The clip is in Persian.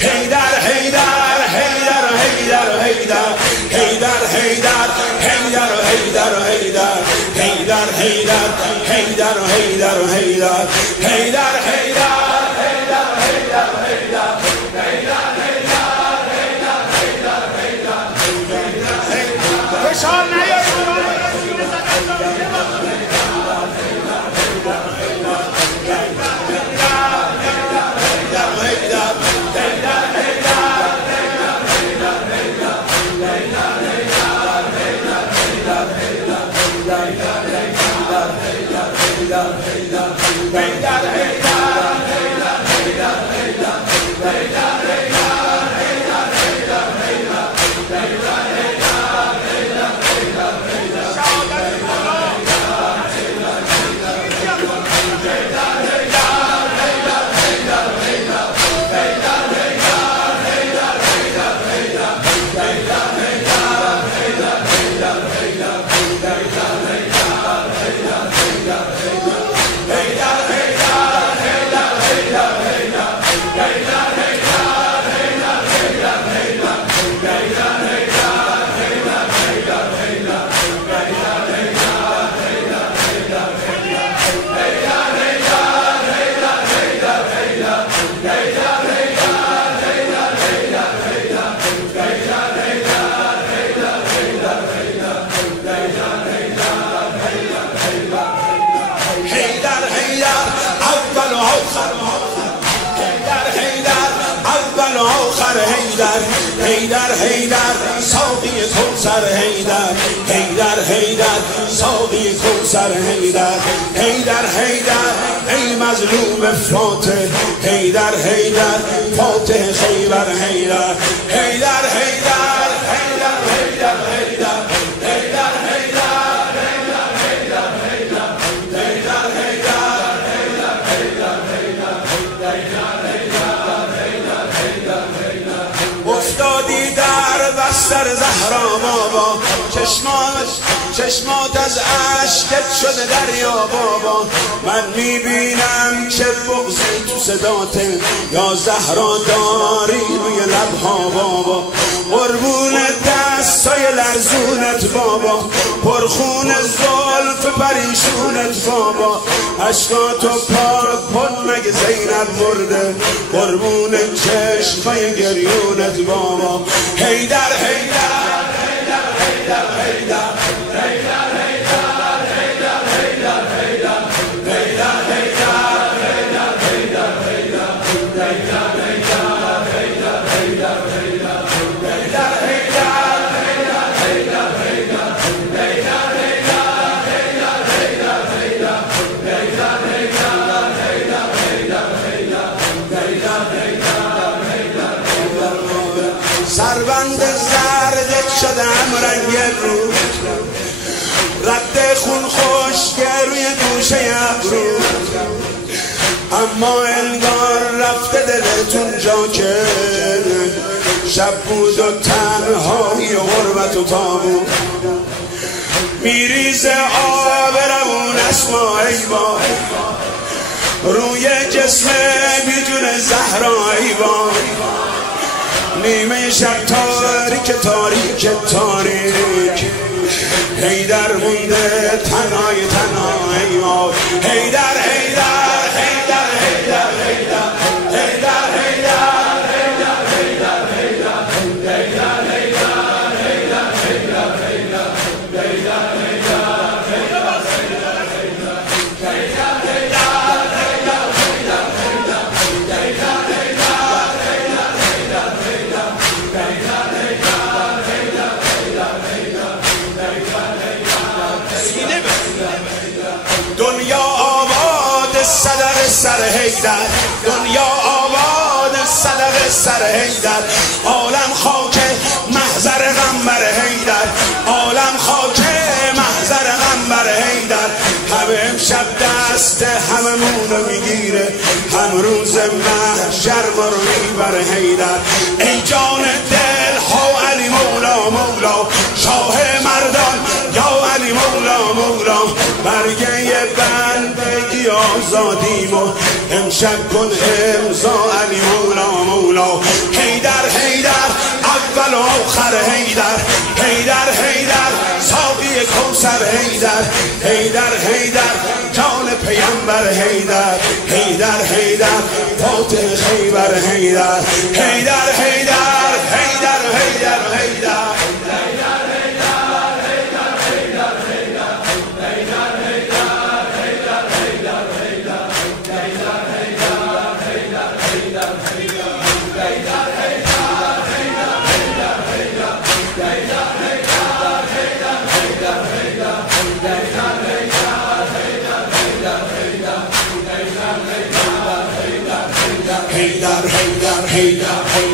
حیدر حیدر حیدر حیدر حیدر حیدر حیدر حیدر حیدر حیدر حیدر حیدر حیدر حیدر حیدر حیدر حیدر حیدر حیدر ساقی کوثر حیدر حیدر حیدر ساقی کوثر حیدر حیدر حیدر ای مظلوم فاتح حیدر حیدر فاتح خیبر حیدر حیدر حیدر حیدر حیدر حیدر افتادی در بستر زهرا بابا چشمات از عشقت شده دریا بابا من میبینم چه بغضی تو صداته یا زهرا داری روی لبها بابا قربون دستای لرزونت بابا پرخون زلف پریشونت بابا عشقاتو پاک کن مگه زینب مرده قربون چشمای گریونت بابا حیدر حیدر حیدر حیدر سربند زردت شدم رنگ رو رد خون خشک روی گوشه ابرو اما انگار رفته دلتون جا که شب بود و تنهایی و غربت و تابون میریزه آب روون اسما ای با روی جسم بیجون زهرا ای با نیمه شب تاریک تاریک تاریک حیدر مونده تنهای تنهای ما حیدر حیدر حیدر حیدر حیدر حیدر دنیا آباد صدق سر حیدر دنیا آباد صدق سر حیدر عالم خاک محضر غمبر حیدر عالم خاک محضر غمبر حیدر همه امشب دست هممونو میگیره هم روز محشر ما رو میبره حیدر ای جان دل ها علی مولا مولا شاه مردان یا علی مولا مولا برگه بندگی و آزادیم و امشب کن امضا علی مولا مولا. حیدر حیدر اول و آخر حیدر، حیدر حیدر ساقی کوثر حیدر، حیدر حیدر جان پیامبر حیدر، حیدر حیدر فاتح خیبر حیدر، حیدر حیدر حیدر حیدر حیدر Hey,